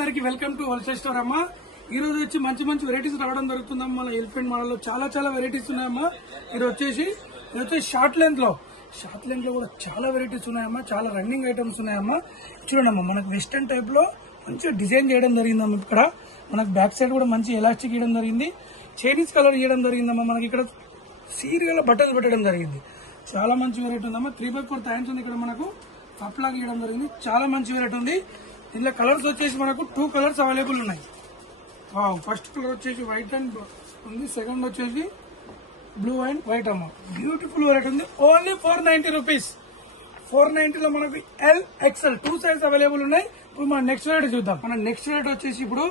అందరికి welcome to wholesale store అమ్మా. ఈ రోజు వచ్చి మంచి మంచి వెరైటీస్ రావడం జరుగుతుందమ్మా. మన ఎలిఫెంట్ మోడల్ లో చాలా వెరైటీస్ ఉన్నాయమ్మా. ఇది వచ్చేసి షార్ట్ లెంత్ లో కూడా చాలా వెరైటీస్ ఉన్నాయమ్మా. చాలా రన్నింగ్ ఐటమ్స్ ఉన్నాయమ్మా. చూడండమ్మా, మనకు వెస్టర్న్ టైప్ లో మంచిగా డిజైన్ చేయడం జరిగిందమ్మా. ఇక్కడ మనకు బ్యాక్ సైడ్ కూడా మంచి ఎలాస్టిక్ ఇవ్వడం జరిగింది. చైనీస్ కలర్ ఇవ్వడం జరిగిందమ్మా. మనకి ఇక్కడ సీరియల్ బటన్స్ పెట్టడం జరిగింది. చాలా మంచి వెరైటీ ఉందమ్మా. 3/4 టైమ్స్ ఉంది. ఇక్కడ మనకు కప్ లాగా ఇవ్వడం జరిగింది. చాలా మంచి వెరైటీ ఉంది. దీనిలో కలర్స్ వచ్చేసి మనకు 2 కలర్స్ అవైలబుల్ ఉన్నాయి. ఫస్ట్ కలర్ వచ్చేసి వైట్ అండ్ ఉంది. సెకండ్ వచ్చేసి బ్లూ అండ్ వైట్ అమ్మ. బ్యూటిఫుల్ వెరైటీ ఉంది. Only 490 rupees. 490 లో మనకు ఎల్ ఎక్స్ఎల్ 2 సైజ్ అవైలబుల్ ఉన్నాయి. ఇప్పుడు మన నెక్స్ట్ వెరైటీ చూద్దాం. మన నెక్స్ట్ వెరైటీ వచ్చేసి ఇప్పుడు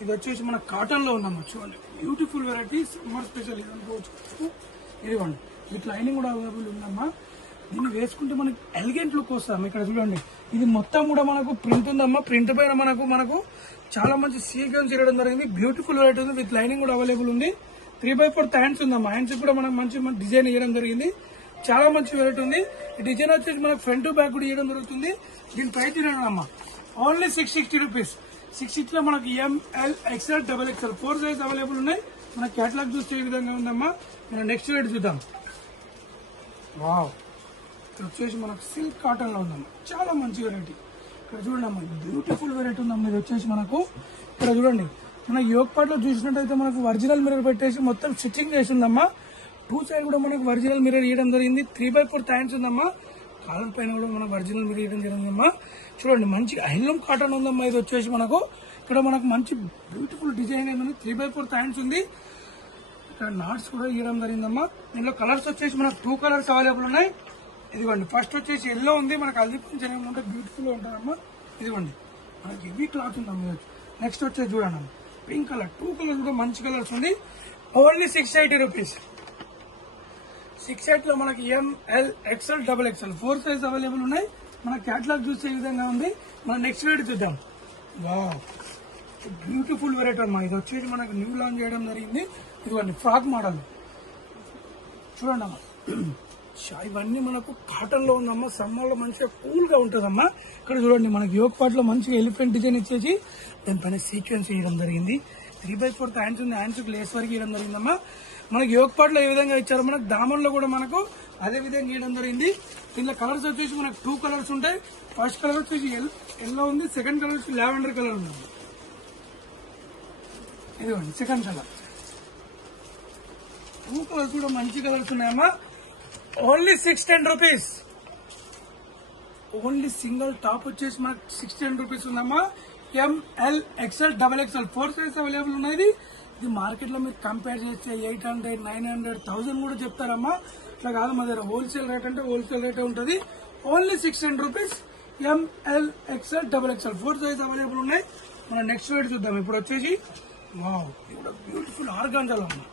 ఇది వచ్చేసి మన కాటన్ లో ఉందమ్మా. చూడండి, బ్యూటిఫుల్ వెరైటీ, సమ్మర్ స్పెషల్ ఇది అనుకోవచ్చు. ఇదిగోండి, విత్ లైనింగ్ కూడా అవైలబుల్ ఉందమ్మా. దీన్ని వేసుకుంటే మనకి ఎలిగెంట్ లుక్ వస్తాం. ఇక్కడ చూడండి, ఇది మొత్తం కూడా మనకు ప్రింట్ ఉందమ్మా. ప్రింట్ పైన మనకు చాలా మంచి సీక్వెన్స్ ఇవ్వడం జరిగింది. బ్యూటిఫుల్ వెరైటీ ఉంది. విత్ లైనింగ్ కూడా అవైలబుల్ ఉంది. 3/4 హ్యాండ్స్ ఉందమ్మా. హ్యాండ్స్ కూడా మనకు మంచి డిజైన్ ఇవ్వడం జరిగింది. చాలా మంచి వెరైటీ ఉంది. ఈ డిజైన్ వచ్చేసి మనకు ఫ్రంట్ టు బ్యాక్ కూడా ఇవ్వడం జరుగుతుంది. దీని ప్రైస్ తినమ్మా ఓన్లీ 660 రూపీస్. 660 లో మనకి ML XL XXL 4 size available ఉన్నాయి. మన కేటలాగ్ చూస్తే ఈ విధంగా ఉందమ్మా. మనం నెక్స్ట్ వెరైటీ చూద్దాం. ఇక్కడ వచ్చేసి మనకు సిల్క్ కాటన్ లో ఉందమ్మా. చాలా మంచి వెరైటీ. ఇక్కడ చూడండి అమ్మా, బ్యూటిఫుల్ వెరైటీ ఉందమ్మా. ఇది వచ్చేసి మనకు ఇక్కడ చూడండి, మన యోగ్ పార్ట్ లో చూసినట్టయితే మనకు ఒరిజినల్ మిర్రర్ పెట్టేసి మొత్తం స్టిచ్చింగ్ చేసి ఉందమ్మా. 2 సైడ్ కూడా మనకు ఒరిజినల్ మిర్రర్ ఇవ్వడం జరిగింది. 3/4 హ్యాండ్స్ ఉందమ్మా. కాలర్ పైన కూడా మనకు ఒరిజినల్ మిర్రర్ ఇవ్వడం జరిగిందమ్మా. చూడండి, మంచి హ్యాండ్లూమ్ కాటన్ ఉందమ్మా. ఇది వచ్చేసి మనకు ఇక్కడ మనకు మంచి బ్యూటిఫుల్ డిజైన్ ఉంది. 3/4 హ్యాండ్స్ ఉంది. ఇక్కడ నాట్స్ కూడా ఇవ్వడం జరిగిందమ్మా. దీనిలో కలర్స్ వచ్చేసి మనకు 2 కలర్స్ అవైలబుల్ ఉన్నాయి. ఇదిగోండి, ఫస్ట్ వచ్చేసి ఎల్లో ఉంది. మనకు హల్దీ ఫంక్షన్ ఏమంటే బ్యూటిఫుల్ గా ఉంటుందమ్మా. ఇదిగోండి, మనకి హెవీ క్లాత్ ఉందమ్మా. నెక్స్ట్ వచ్చేసి చూడండి, పింక్ కలర్. 2 కలర్స్ కూడా మంచి కలర్స్ ఉంది. Only 680 rupees. 680 లో మనకి ML XL XXL 4 size available ఉన్నాయి. మన కేటలాగ్ చూసే విధంగా ఉంది. మనం నెక్స్ట్ వెరైటీ చూద్దాం. బ్యూటిఫుల్ వెరైటీ అమ్మా. ఇది వచ్చేసి మనకు న్యూ లాంచ్ చేయడం జరిగింది. ఇదిగోండి, ఫ్రాక్ మోడల్. చూడండి అమ్మా, ఇవన్నీ మనకు కాటన్ లో ఉందమ్మా. సమ్మర్ లో మంచిగా కూల్ గా ఉంటుందమ్మా. ఇక్కడ చూడండి, మనకి యోగ్ పార్ట్ లో మంచిగా ఎలిఫెంట్ డిజైన్ ఇచ్చేసి దానిపైన సీక్వెన్స్ ఇవ్వడం జరిగింది. 3/4 హ్యాండ్స్ ఉంది. హ్యాండ్స్ లేస్ వరకు ఇవ్వడం జరిగిందమ్మా. మనకి యోగ్ పార్ట్ లో ఏ విధంగా ఇచ్చారో మనకు దామన్ లో కూడా మనకు అదే విధంగా ఇవ్వడం జరిగింది. దీనిలో కలర్స్ వచ్చేసి మనకు 2 కలర్స్ ఉంటాయి. ఫస్ట్ కలర్ వచ్చేసి ఎల్లో ఉంది. సెకండ్ కలర్ వచ్చి లావెండర్ కలర్ ఉంది. ఇదిగోండి, సెకండ్ కలర్. 2 కలర్స్ కూడా మంచి కలర్స్ ఉన్నాయమ్మా. Only 610 rupees. Only single top వచ్చేసి మనకు 610 రూపీస్ ఉందమ్మా. ML XL XXL 4 size available ఉన్నాయి. ఇది మార్కెట్ లో మీరు కంపేర్ చేస్తే 800, 900, 1000 కూడా చెప్తారమ్మా. ఇట్లా కాదు, మా దగ్గర హోల్సేల్ రేట్ అంటే హోల్సేల్ రేటే ఉంటుంది. Only 610 rupees. M L XL XXL 4 size available ఉన్నాయి. మనం నెక్స్ట్ రేట్ చూద్దాం. ఇప్పుడు వచ్చేసి ఇది బ్యూటిఫుల్ ఆర్గాంజాలో అమ్మా.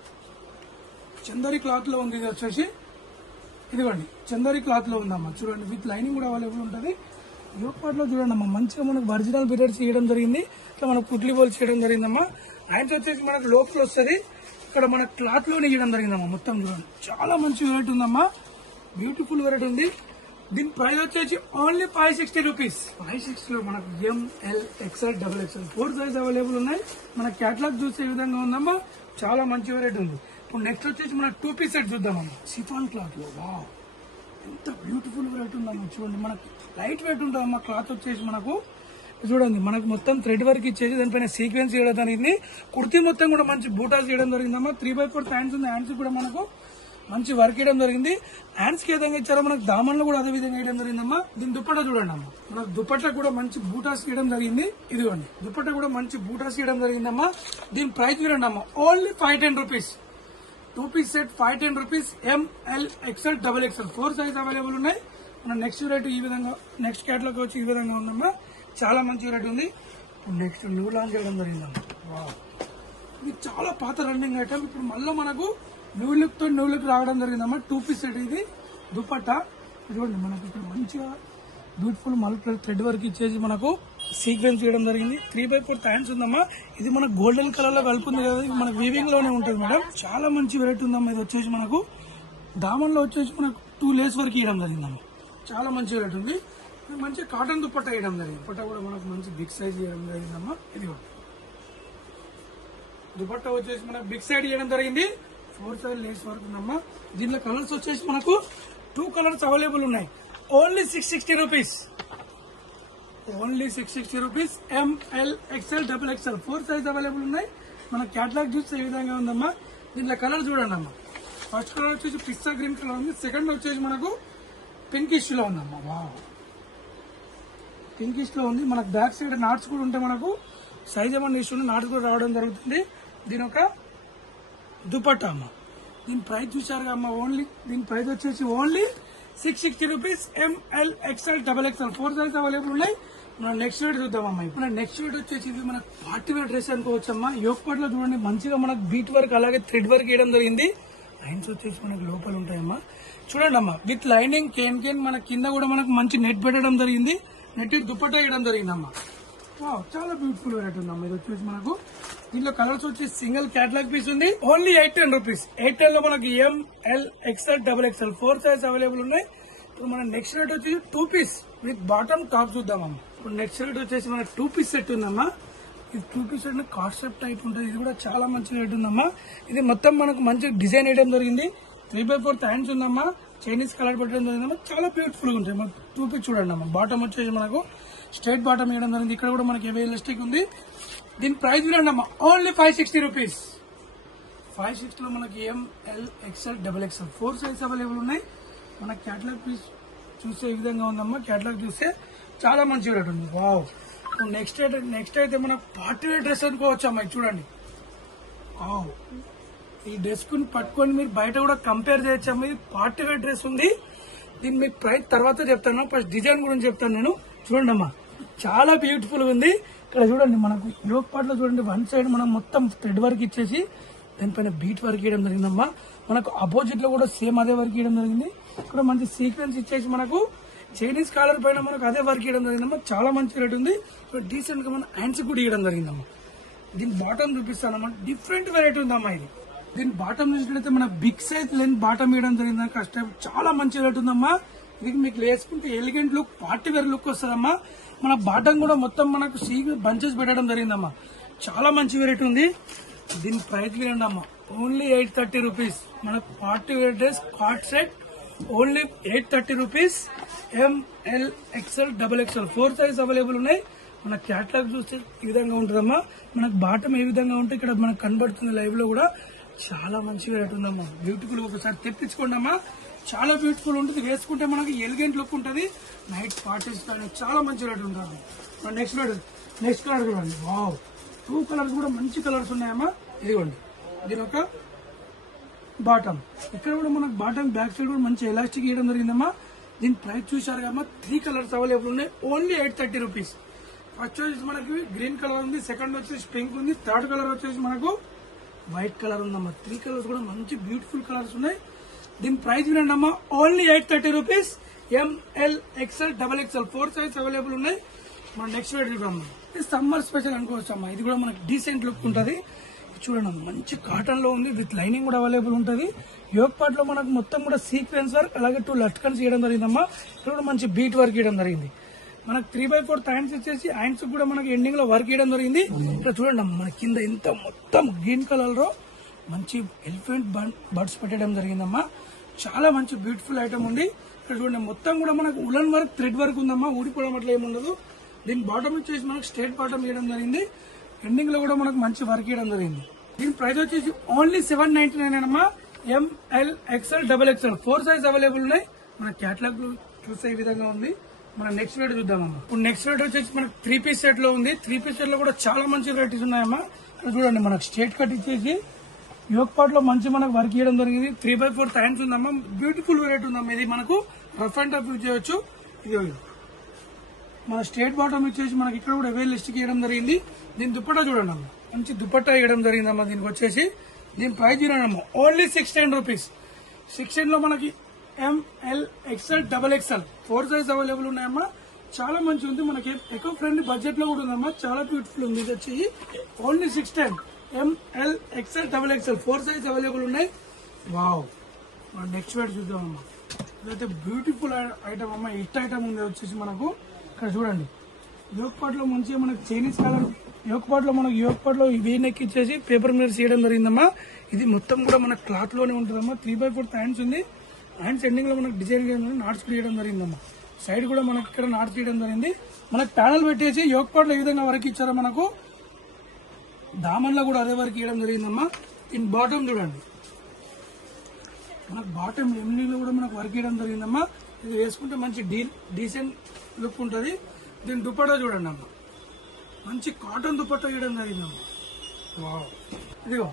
చందరి క్లాత్ లో ఉంది. ఇది వచ్చేసి ఇదిగోండి, చందరి క్లాత్ లో ఉందమ్మా. చూడండి, విత్ లైనింగ్ కూడా అవైలబుల్ ఉంటుంది. యోగ్ పార్ట్ లో చూడండి అమ్మా, మంచిగా మనకు ఒరిజినల్ బిడర్స్ ఇవ్వడం జరిగింది. ఇట్లా మనకు పుట్లీ బోల్స్ చేయడం జరిగిందమ్మా. హ్యాండ్స్ వచ్చేసి మనకు లోపల వస్తుంది. ఇక్కడ మన క్లాత్ లోనే ఇవ్వడం జరిగిందమ్మా. మొత్తం చూడండి, చాలా మంచి వెరైటీ ఉందమ్మా. బ్యూటిఫుల్ వెరైటీ ఉంది. దీని ప్రైస్ వచ్చేసి ఓన్లీ 560 రూపీస్. 560 లో మనకు ML XL XXL 4 size available ఉన్నాయి. మన కేటలాగ్ చూసే విధంగా ఉందమ్మా. చాలా మంచి వెరైటీ ఉంది. ఇప్పుడు నెక్స్ట్ వచ్చేసి మన 2 పీస్ సెట్ చూద్దామమ్మా. సిఫాన్ క్లాత్ లో ఎంత బ్యూటిఫుల్ వెరైటీ ఉందమ్మా. చూడండి, మనకి లైట్ వెయిట్ ఉంటుందమ్మా. క్లాత్ వచ్చేసి మనకు చూడండి, మనకు మొత్తం థ్రెడ్ వర్క్ ఇచ్చేసి దానిపైన సీక్వెన్స్ ఇవ్వడం జరిగింది. కుర్తీ మొత్తం కూడా మంచి బూటాస్ ఇవ్వడం జరిగిందమ్మా. 3/4 హ్యాండ్స్ ఉంది. హ్యాండ్స్ కూడా మనకు మంచి వర్క్ ఇవ్వడం జరిగింది. హ్యాండ్స్ కి ఏదైనా ఇచ్చారో మనకు దామన్లో కూడా అదే విధంగా వేయడం జరిగిందమ్మా. దీని దుప్పట్ట చూడండి అమ్మా. మనకు దుప్పట్ల కూడా మంచి బూటాస్ ఇవ్వడం జరిగింది. ఇదిగోండి, దుప్పట్ట కూడా మంచి బూటాస్ ఇవ్వడం జరిగిందమ్మా. దీని ప్రైస్ చూడండి అమ్మా. Only 510 rupees. 2 piece set 510 rupees. M L XL XXL 4 size available ఉన్నాయి. మన నెక్స్ట్ రేట్ ఈ విధంగా, నెక్స్ట్ కేటలాగ్ వచ్చి ఈ విధంగా ఉందమ్మా. చాలా మంచి రేట్ ఉంది. నెక్స్ట్ న్యూ లాంచ్ చేయడం జరిగిందమ్మా. ఇది చాలా పాత రన్నింగ్ ఐటమ్. ఇప్పుడు మళ్ళీ మనకు న్యూ లుక్ రావడం జరిగిందమ్మా. 2 పీస్ సెట్. ఇది దుపట్టా చూడండి, మనకు ఇక్కడ మంచిగా బ్యూటిఫుల్ మల్టీ థ్రెడ్ వర్క్ ఇచ్చేసి మనకు సీక్వెన్స్ చేయడం జరిగింది. 3/4 హ్యాండ్స్ ఉందమ్మా. ఇది మన గోల్డెన్ కలర్ లో కలుపుంది కదా, ఇది మనకు వీవింగ్ లోనే ఉంటుంది మేడం. చాలా మంచి వెరైటీ ఉందమ్మా. ఇది వచ్చేసి మనకు దామన్ లో వచ్చేసి మనకు 2 లేస్ వరకు ఇవ్వడం జరిగిందమ్మా. చాలా మంచి వెరైటీ ఉంది. మంచి కాటన్ దుపట్టా వేయడం జరిగింది. దుపట్టా కూడా మనకు మంచి బిగ్ సైజ్ చేయడం జరిగిందమ్మా. ఇది దుపట్టా వచ్చేసి మనకు బిగ్ సైడ్ చేయడం జరిగింది. 4 సైడ్ లేస్ వర్క్ ఉందమ్మా. దీంట్లో కలర్స్ వచ్చేసి మనకు 2 కలర్స్ అవైలబుల్ ఉన్నాయి. Only 660 rupees. Only 660 rupees. ML XL XXL 4 size available ఉన్నాయి. మన క్యాటలాగ్ చూస్తే ఏ విధంగా ఉందమ్మా. దీంట్లో కలర్ చూడండి అమ్మా. ఫస్ట్ కలర్ వచ్చేసి పిస్తా గ్రీన్ కలర్ ఉంది. సెకండ్ వచ్చేసి మనకు పింకిష్ లో ఉందమ్మా. వావ్, పింకిష్ లో ఉంది. మనకు బ్యాక్ సైడ్ నాట్స్ కూడా ఉంటే మనకు సైజ్ ఏమన్నా ఇస్తుంది, నాట్స్ కూడా రావడం జరుగుతుంది. దీని ఒక దుపట్టా అమ్మ. దీని ప్రైస్ చూసారుగా అమ్మ. దీని ప్రైస్ వచ్చేసి only 660 rupees. ML XL XXL 4 size available ఉన్నాయి. మనం నెక్స్ట్ వీడియో చూద్దామమ్మా. ఇప్పుడు నెక్స్ట్ వీడియో వచ్చేసి ఇది మనకు పార్టీ వేర్ డ్రెస్ అనుకోవచ్చమ్మా. యోక్ పార్ట్ లో చూడండి మంచిగా మనకు బీట్ వర్క్ అలాగే థ్రెడ్ వర్క్ వేయడం జరిగింది. లైన్స్ వచ్చేసి మనకు లోపల ఉంటాయమ్మా. చూడండి అమ్మా, విత్ లైనింగ్ కేన్ మన కింద కూడా మనకు మంచి నెట్ పెట్టడం జరిగింది. నెట్ దుపట్టా వేయడం జరిగిందమ్మా. వావ్, చాలా బ్యూటిఫుల్ వెరైటీ ఉందమ్మా. ఇది వచ్చేసి మనకు దీంట్లో కలర్స్ వచ్చి సింగిల్ క్యాటలాగ్ పీస్ ఉంది. Only 810 rupees. 810 లో మనకి ML XL XXL 4 size available ఉన్నాయి. ఇప్పుడు మన నెక్స్ట్ రేట్ వచ్చి 2 పీస్ విత్ బాటమ్ టాప్ చూద్దామమ్మా. ఇప్పుడు నెక్స్ట్ రేట్ వచ్చేసి మన 2 పీస్ సెట్ ఉందమ్మా. ఇది 2 పీస్ సెట్ కాన్సెప్ట్ టైప్ ఉంటుంది. ఇది కూడా చాలా మంచి రేట్ ఉందమ్మా. ఇది మొత్తం మనకు మంచి డిజైన్ వేయడం జరిగింది. 3/4 హ్యాండ్స్ ఉందమ్మా. చైనీస్ కలర్ పెట్టడం జరిగిందమ్మా. చాలా బ్యూటిఫుల్ గా ఉంటాయి. 2 పీస్ చూడండి అమ్మా. బాటమ్ వచ్చేసి మనకు స్ట్రైట్ బాటమ్ వేయడం జరిగింది. ఇక్కడ కూడా మనకి హెవీ ఎలాస్టిక్ ఉంది. దీని ప్రైస్ చూడండి అమ్మా. Only 560 rupees. 560 లో మనకి ML XL XXL 4 size available ఉన్నాయి. మన క్యాటలాగ్ పీస్ చూసే ఈ విధంగా ఉందమ్మా. క్యాటలాగ్ చూస్తే చాలా మంచి రేట్ ఉంది. వావ్, నెక్స్ట్ అయితే మన పార్టీ వేర్ డ్రెస్ అనుకోవచ్చు అమ్మా. చూడండి, వావ్, ఈ డ్రెస్ కు పట్టుకొని మీరు బయట కూడా కంపేర్ చేయొచ్చు అమ్మా. ఇది పార్టీ వేర్ డ్రెస్ ఉంది. దీని మీకు ప్రైస్ తర్వాత చెప్తాను. ఫస్ట్ డిజైన్ గురించి చెప్తాను నేను. చూడండి అమ్మా, చాలా బ్యూటిఫుల్ గా ఉంది. ఇక్కడ చూడండి మనకు యోక్ పార్ట్ లో చూడండి వన్ సైడ్ మనం మొత్తం థ్రెడ్ వర్క్ ఇచ్చేసి దానిపైన బీట్ వర్క్ వేయడం జరిగిందమ్మా. మనకు అపోజిట్ లో కూడా సేమ్ అదే వర్క్ వేయడం జరిగింది. ఇక్కడ మంచి సీక్వెన్స్ ఇచ్చేసి మనకు చైనీస్ కాలర్ పైన మనకు అదే వర్క్ వేయడం జరిగిందమ్మా. చాలా మంచి రేట్ ఉంది. డీసెంట్ గా మన హ్యాండ్స్ కూడా వేయడం జరిగిందమ్మా. దీని బాటమ్ చూపిస్తానమ్మా. డిఫరెంట్ వెరైటీ ఉందమ్మా. ఇది దీని బాటమ్ చూసినట్లయితే మన బిగ్ సైజ్ లెంత్ బాటమ్ వేయడం జరిగింది. కష్టం చాలా మంచి రేట్ ఉందమ్మా. ఇది మీకు వేసుకుంటే elegant look, party wear look వస్తుందమ్మా. మన బాటమ్ కూడా మొత్తం మనకు బంచెస్ పెట్టడం జరిగిందమ్మా. చాలా మంచి వెరైటీ ఉంది. దీని ప్రైస్ వేయండి అమ్మా. Only 830 rupees. మన party wear dress coord set only 830 rupees. ML XL XXL 4 size available ఉన్నాయి. మన క్యాటలాగ్ చూస్తే ఈ విధంగా ఉంటుందమ్మా. మనకు బాటమ్ ఏ విధంగా ఉంటే ఇక్కడ మనకు కనబడుతుంది లైవ్ లో కూడా. చాలా మంచి వెరైటీ ఉందమ్మా. బ్యూటిఫుల్. ఒకసారి తెప్పించుకోండి అమ్మా. చాలా బ్యూటిఫుల్ ఉంటుంది. వేసుకుంటే మనకి ఎలిగెంట్ లుక్ ఉంటుంది. నైట్ పార్టీస్ కానీ చాలా మంచి రేట్ ఉంటుంది. నెక్స్ట్ కలర్ చూడండి. వావ్, 2 కలర్స్ కూడా మంచి కలర్స్ ఉన్నాయమ్మా. ఇదిగోండి, దీని ఒక బాటమ్. ఇక్కడ కూడా మనకు బాటమ్ బ్యాక్ సైడ్ కూడా మంచి ఎలాస్టిక్ వేయడం జరిగిందమ్మా. దీని ప్రైస్ చూసారు కమ్మా. 3 కలర్స్ అవైలబుల్ ఉన్నాయి. Only 830 rupees. ఫస్ట్ వచ్చేసి మనకి గ్రీన్ కలర్ ఉంది. సెకండ్ వచ్చేసి పింక్ ఉంది. థర్డ్ కలర్ వచ్చేసి మనకు వైట్ కలర్ ఉందమ్మా. 3 కలర్స్ కూడా మంచి బ్యూటిఫుల్ కలర్స్ ఉన్నాయి. దీని ప్రైస్ వినండి అమ్మా. Only 830 rupees. ML XL XXL 4 size available ఉన్నాయి. మన నెక్స్ట్ వీడియో చూద్దాం. ఇది సమ్మర్ స్పెషల్ అనుకోవచ్చు అమ్మా. ఇది కూడా మనకి డీసెంట్ లుక్ ఉంటుంది. చూడండి, మంచి కాటన్ లో ఉంది. విత్ లైనింగ్ కూడా అవైలబుల్ ఉంటుంది. యోక్ పార్ట్ లో మనకు మొత్తం కూడా సీక్వెన్స్ వర్క్ అలాగే 2 లట్కన్స్ వేయడం జరిగిందమ్మా. ఇక్కడ కూడా మంచి బీట్ వర్క్ వేయడం జరిగింది. మనకు 3/4 హ్యాండ్స్ ఇచ్చేసి హ్యాండ్స్ కూడా మనకి ఎండింగ్ లో వర్క్ వేయడం జరిగింది. ఇక్కడ చూడండి అమ్మా, మన కింద ఇంత మొత్తం గ్రీన్ కలర్ లో మంచి ఎలిఫెంట్ బర్డ్స్ పెట్టడం జరిగిందమ్మా. చాలా మంచి బ్యూటిఫుల్ ఐటమ్ ఉంది. ఇక్కడ చూడండి, మొత్తం కూడా మనకు ఉలన్ వర్క్, థ్రెడ్ వర్క్ ఉందమ్మా. ఊడిపోవడం అట్లా ఏముండదు. దీని బాటమ్ వచ్చేసి మనకు స్ట్రేట్ బాటమ్ వేయడం జరిగింది. ఎండింగ్ లో కూడా మనకు మంచి వర్క్ వేయడం జరిగింది. దీని ప్రైస్ వచ్చేసి ఓన్లీ 799 అమ్మా. ML XL XXL 4 size available ఉన్నాయి. మన క్యాటలాగ్ చూసే ఈ విధంగా ఉంది. మన నెక్స్ట్ రేట్ చూద్దామమ్మా. ఇప్పుడు నెక్స్ట్ రేట్ వచ్చేసి మనకు 3 పీస్ సెట్ లో ఉంది. 3 పీస్ సెట్ లో కూడా చాలా మంచి వెరైటీస్ ఉన్నాయమ్మా. చూడండి, మనకు స్ట్రేట్ కట్ ఇచ్చేసి యోక్ పార్ట్ లో మంచి మనకు వర్క్ చేయడం జరిగింది. 3/4 హ్యాండ్స్ ఉందమ్మా. బ్యూటిఫుల్ వెరైటీ ఉందమ్మా. ఇది మనకు రఫ్ అండ్ టఫ్ యూజ్ చేయొచ్చు. ఇది మన స్ట్రేట్ బాటమ్ ఇచ్చేసి మనకి ఇక్కడ కూడా హెవీ లిస్టిక్ వేయడం జరిగింది. దీని దుపట్టా చూడండి అమ్మా. మంచి దుపట్టా వేయడం జరిగిందమ్మా. దీనికి వచ్చేసి దీని ప్రైస్ చూడండి అమ్మా. Only 610 rupees. 610 లో మనకి ML XL XXL 4 size available ఉన్నాయమ్మా. చాలా మంచి ఉంది. మనకి ఎక్కువ ఫ్రెండ్లీ బడ్జెట్ లో కూడా ఉందమ్మా. చాలా బ్యూటిఫుల్ ఉంది. ఇది వచ్చి only 610. ML XL XXL 4 size available ఉన్నాయి. వావ్, నెక్స్ట్ వేట్ చూద్దామమ్మా. ఇదైతే బ్యూటిఫుల్ ఐటమ్ అమ్మ. ఇష్ట ఐటమ్ ఉంది వచ్చేసి మనకు ఇక్కడ చూడండి. యోక్ పాట్ లో మంచిగా మనకు చైనీస్ కలర్ యోక్ పాట్ లో మనకు యోక్ పాట్ లో వీనెక్ ఇచ్చేసి పేపర్ మీద చేయడం జరిగిందమ్మా. ఇది మొత్తం కూడా మన క్లాత్ లోనే ఉంటుందమ్మా. 3/4 హ్యాండ్స్ ఉంది. హ్యాండ్స్ ఎండింగ్ లో మనకు డిజైన్ నాట్స్ చేయడం జరిగిందమ్మా. సైడ్ కూడా మనకి ఇక్కడ నాట్స్ చేయడం జరిగింది. మనకు ప్యానల్ పెట్టేసి యోక్ పాట్ లో ఏ విధంగా వర్క్ ఇచ్చారో మనకు దామన్ లో కూడా అదే వర్క్ ఇవ్వడం జరిగిందమ్మా. దీని బాటమ్ చూడండి. మనకు బాటమ్ ఎండింగ్ లో కూడా మనకు వర్క్ ఇవ్వడం జరిగిందమ్మా. ఇది వేసుకుంటే మంచి డీసెంట్ లుక్ ఉంటుంది. దీని దుపట్టా చూడండి అమ్మ. మంచి కాటన్ దుపట్టా ఇవ్వడం జరిగిందమ్మా. వావ్. ఇదిగో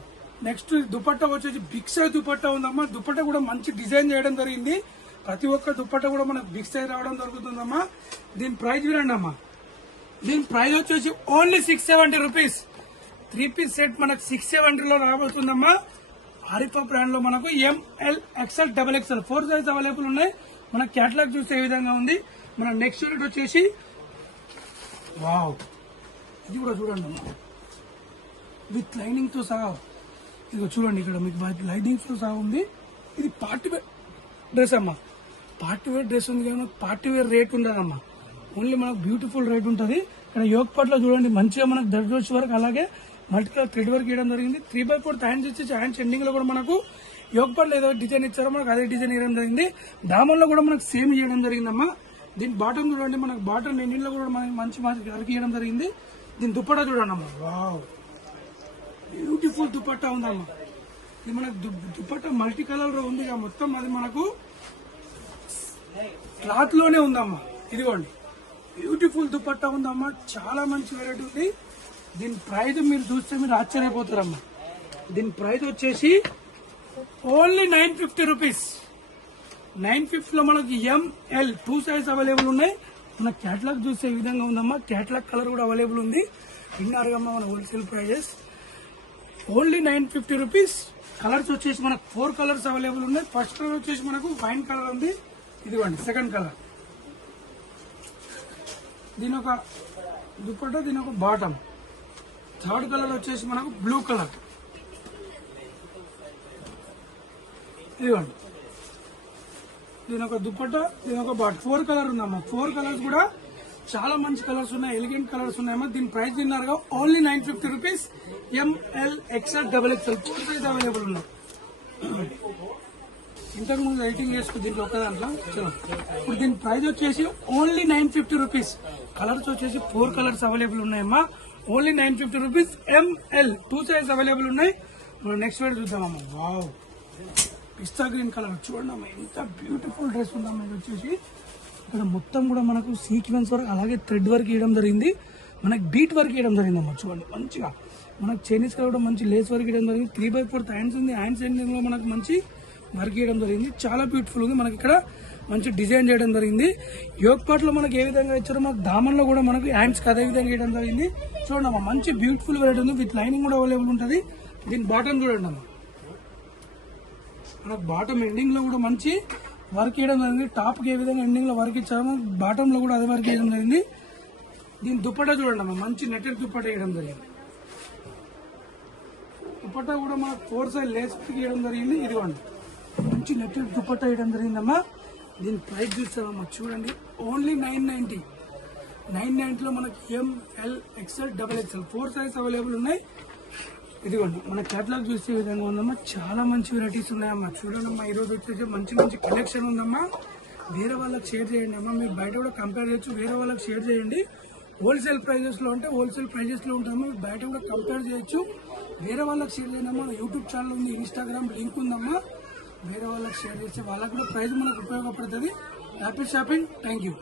నెక్స్ట్ దుపట్టా వచ్చేసి బిగ్ సైజ్ దుపట్టా ఉందమ్మా. దుపట్టా కూడా మంచి డిజైన్ చేయడం జరిగింది. ప్రతి ఒక్క దుపట్టా కూడా మనకు బిగ్ సైజ్ రావడం జరుగుతుందమ్మా. దీని ప్రైస్ చూడండి అమ్మా. దీని ప్రైస్ వచ్చేసి ఓన్లీ 670 రూపీస్. 3 పీస్ సెట్ మనకు 670 లో రాబోతుందమ్మా. ఆరిఫా బ్రాండ్ లో మనకు ML XL XXL 4 size available ఉన్నాయి. మన క్యాటలాగ్ చూస్తే ఏ విధంగా ఉంది. మన నెక్స్ట్ యూనిట్ వచ్చేసి వావ్, ఇది కూడా చూడండి అమ్మా. విత్ లైనింగ్ తో సహా ఇది చూడండి. ఇక్కడ మీకు లైనింగ్ తో సహా ఉంది. ఇది పార్టీ వేర్ డ్రెస్ అమ్మా. పార్టీ వేర్ డ్రెస్ ఉంది కానీ పార్టీ వేర్ రేట్ ఉండదమ్మా. ఓన్లీ మనకు బ్యూటిఫుల్ రేట్ ఉంటుంది. ఇక్కడ యోగ్ పాట్లో చూడండి మంచిగా మనకు దర్జోచ్ వర్క్ అలాగే మల్టీ కలర్ థ్రెడ్ వర్క్ ఇవ్వడం జరిగింది. 3/4 హ్యాండ్స్ ఇచ్చేసి హ్యాండ్స్ ఎండింగ్ లో కూడా మనకు యోగ్ పాట్లో ఏదో డిజైన్ ఇచ్చారో మనకు అదే డిజైన్ ఇవ్వడం జరిగింది. దామన్ లో కూడా మనకు సేమ్ చేయడం జరిగిందమ్మా. దీని బాటమ్ చూడండి. మనకు బాటమ్ ఎండింగ్ లో కూడా మనకి మంచి వర్క్ ఇవ్వడం జరిగింది. దీని దుపట్టా చూడండి అమ్మా. వావ్, బ్యూటిఫుల్ దుపట్టా ఉందమ్మా. ఇది మనకు దుపట్టా మల్టీ కలర్ లో ఉంది. మొత్తం అది మనకు క్లాత్ లోనే ఉందమ్మా. ఇదిగోండి బ్యూటిఫుల్ దుపట్టా ఉందమ్మా. చాలా మంచి వెరైటీ ఉంది. దీని ప్రైస్ మీరు చూస్తే మీరు ఆశ్చర్యపోతారమ్మా. దీని ప్రైస్ వచ్చేసి ఓన్లీ 950 రూపీస్. 950 లో మనకి ML 2 సైజ్ అవైలబుల్ ఉన్నాయి. మన క్యాటలాగ్ చూస్తే ఈ విధంగా ఉందమ్మా. క్యాటలాగ్ కలర్ కూడా అవైలబుల్ ఉంది. విన్నారుగా మన wholesale prices only 950 rupees. Colours వచ్చేసి మనకు 4 కలర్స్ అవైలబుల్ ఉన్నాయి. ఫస్ట్ కలర్ వచ్చేసి మనకు వైన్ కలర్ ఉంది. ఇదిగోండి సెకండ్ కలర్. దీని ఒక దుపట్టా, దీని ఒక బాటమ్. థర్డ్ కలర్ వచ్చేసి మనకు బ్లూ కలర్. ఇదిగోండి దీని ఒక దుపట్టా, దీని ఒక బాటమ్. 4 కలర్ ఉందమ్మా. 4 కలర్స్ కూడా చాలా మంచి కలర్స్ ఉన్నాయి. ఎలిగెంట్ కలర్స్ ఉన్నాయమ్మా. దీని ప్రైస్ తిన్నారుగా only 950 rupees. ML XL XXL 4 size available ఉన్నాయి. ఇంతకు ముందు రైటింగ్ చేసుకో దీంట్లో ఒక్క దాంట్లో. ఇప్పుడు దీని ప్రైస్ వచ్చేసి ఓన్లీ 950 రూపీస్. కలర్స్ వచ్చేసి 4 కలర్స్ అవైలబుల్ ఉన్నాయమ్మా. Only 950 rupees. ML 2 size available ఉన్నాయి. మనం నెక్స్ట్ వేర్ చూద్దామమ్మా. వావ్, పిస్తా గ్రీన్ కలర్ చూడండి అమ్మా. ఎంత బ్యూటిఫుల్ డ్రెస్ ఉందమ్మా. ఇది వచ్చేసి ఇక్కడ మొత్తం కూడా మనకు సీక్వెన్స్ వర్క్ అలాగే థ్రెడ్ వర్క్ ఇవ్వడం జరిగింది. మనకి బీట్ వర్క్ ఇవ్వడం జరిగిందమ్మా. చూడండి మంచిగా మనకు చైనీస్ కలర్ కూడా మంచి లేస్ వర్క్ ఇవ్వడం జరిగింది. 3/4 హ్యాండ్స్ ఉంది. హ్యాండ్స్ ఎండింగ్ లో మనకు మంచి వర్క్ చేయడం జరిగింది. చాలా బ్యూటిఫుల్ ఉంది. మనకి ఇక్కడ మంచి డిజైన్ చేయడం జరిగింది. యోగ్ పాట్ లో మనకి ఏ విధంగా ఇచ్చారో మనకు దామన్ లో కూడా మనకి హ్యాండ్స్ అదే విధంగా చేయడం జరిగింది. చూడండి అమ్మా మంచి బ్యూటిఫుల్ వెరైటీ ఉంది. విత్ లైనింగ్ కూడా అవైలబుల్ ఉంటుంది. దీని బాటమ్ చూడండి అమ్మా. మనకు బాటమ్ ఎండింగ్ లో కూడా మంచి వర్క్ చేయడం జరిగింది. టాప్ కి ఏ విధంగా ఎండింగ్ లో వర్క్ ఇచ్చారో బాటమ్ లో కూడా అదే వర్క్ చేయడం జరిగింది. దీని దుపట్టా చూడండి అమ్మా. మంచి నెట్టెడ్ దుపట్టా వేయడం జరిగింది. దుపట్టా కూడా మనకు 4 సైజ్ లేస్ వేయడం జరిగింది. ఇదిగోండి మంచి నెట్టెడ్ దుపట్టా వేయడం జరిగిందమ్మా. దీని ప్రైస్ చూస్తామమ్మా. చూడండి ఓన్లీ 990. 990 లో మనకి ML XL XXL 4 size available ఉన్నాయి. ఇదిగోండి మన క్యాటలాగ్ చూస్తే ఈ విధంగా ఉందమ్మా. చాలా మంచి వెరైటీస్ ఉన్నాయమ్మా. చూడండి అమ్మా. ఈ రోజు వచ్చేసి మంచి మంచి కలెక్షన్ ఉందమ్మా. వేరే వాళ్ళకి షేర్ చేయండి అమ్మా. మీరు బయట కూడా కంపేర్ చేయొచ్చు. వేరే వాళ్ళకి షేర్ చేయండి. హోల్సేల్ ప్రైజెస్ లో ఉంటే హోల్సేల్ ప్రైజెస్ లో ఉంటామా. బయట కూడా కంపేర్ చేయొచ్చు. వేరే వాళ్ళకి షేర్ చేయండి అమ్మా. యూట్యూబ్ ఛానల్ ఉంది, ఇన్స్టాగ్రామ్ లింక్ ఉందమ్మా. వేరే వాళ్ళకి షేర్ చేస్తే వాళ్ళకి కూడా ప్రైజ్ మనకు ఉపయోగపడుతుంది. Happy shopping. Thank you.